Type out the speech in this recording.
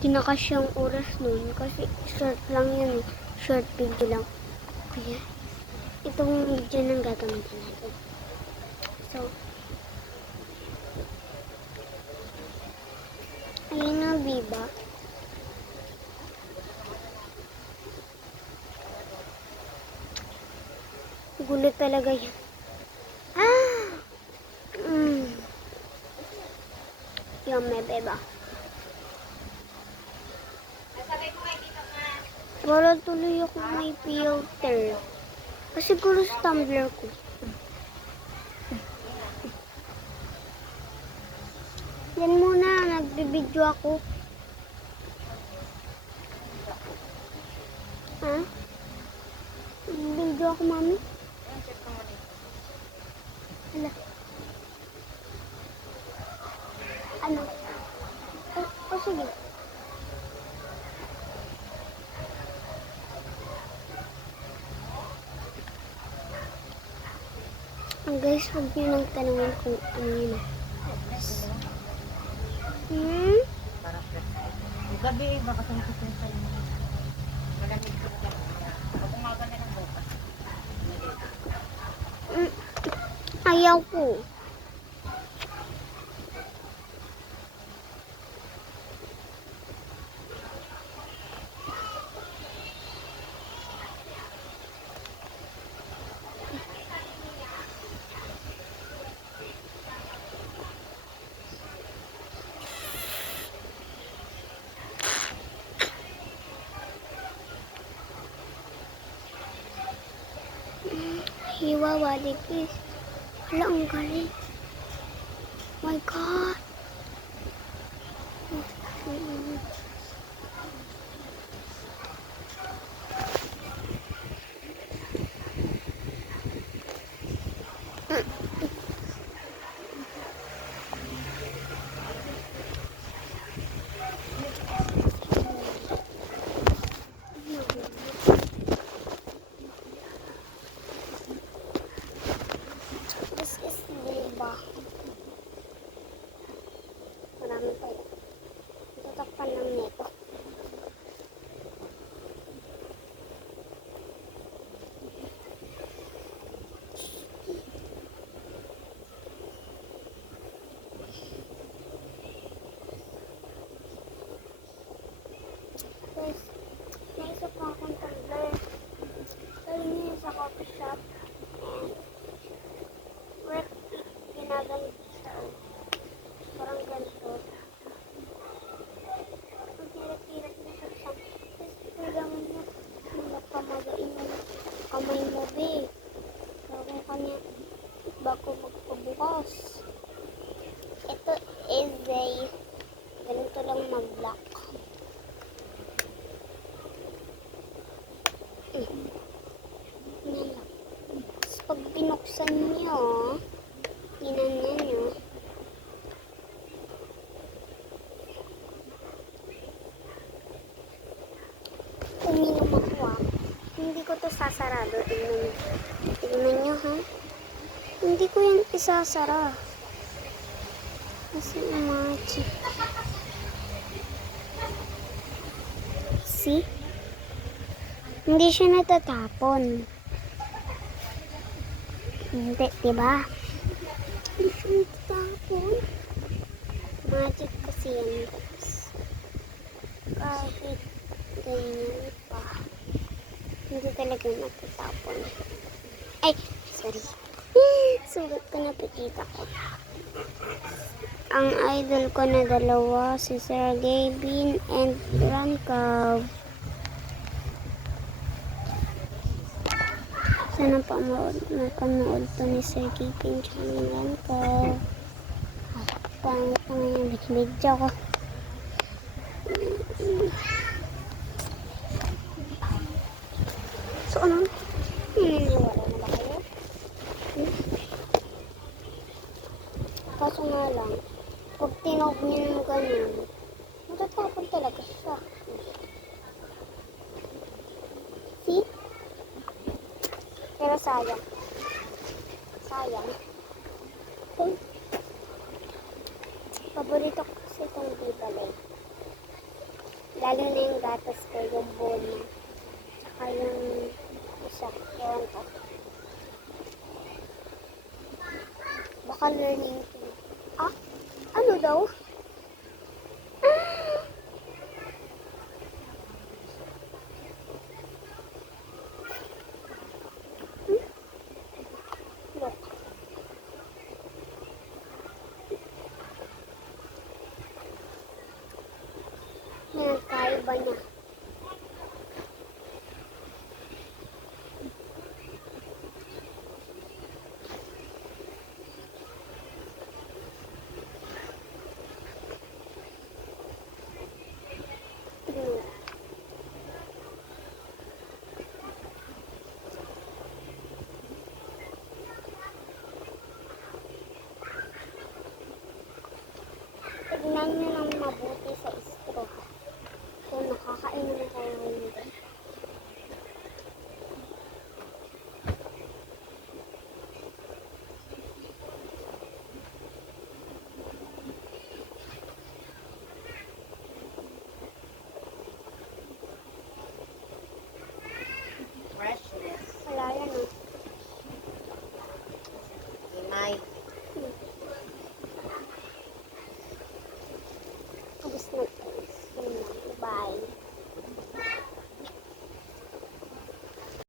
tinakas yung oras nun kasi short lang yun eh. Short video lang. Kaya itong video nang gagamitin natin. So, ayun na, diba? Gulo talaga yan. Ah! Yung may beba. Wala tuloy ako may filter. Kasi gulo sa tumbler ko. Yan muna, nagbibideo ako. Ha? Nagbibideo ako, mami? Hala. Ano? Sige. Guys, huwag nyo nang tanongin kung ano yun. Gabi, baka sumikit yung sa inyo. Malamig ko lang. Pag umaga na lang bukas. Ayaw ko. Hiwa, wali, please. Hala, ang galing. My God. This is diba? Marami pa yun. Tatakpan lang nito. Guys, may isa pa akong tumbler. Galing yun sa coffee shop. And work ginaganito siya. Parang ganito. Ang hirap-hirap na siya. Tapos kailangan mo napamagain yung kamay mo, be. Bago kanya, bago magpabukas. Ito is a ganito lang mag-block. Yan lang. Tapos pag binuksan nyo, ginanyan nyo, uminom ako Hindi ko to sasarado. Tignan nyo ha. Hindi ko yan isasara. Kasi magic. See? Hindi siya natatapon. Hindi, diba? Hindi siya natatapon. Magic kasi yan, guys. Kahit ganyan pa. Hindi talaga natatapon. Ay, sorry. Sugat ko na pitita ko. Ang idol ko na dalawa, si Sergey Bean and Rankav. Sana pa mapanood to ni Sergey Bean and Rankav. Pangit na ngayon, video ko. So, ano? Naniniwala na ba kayo? Kaso nga lang, pag tinawag niyo ng ganun, matatapon talaga siya. See? Pero sayang. Sayang. Okay. Paborito ko kasi itong Bibalay. Lalo na yung gatas ko, yung bowl niya. Tsaka yung isa, ewan ko. Baka learning ko. Ah? Ano daw? Ah! Look. Yan, kaiba niya.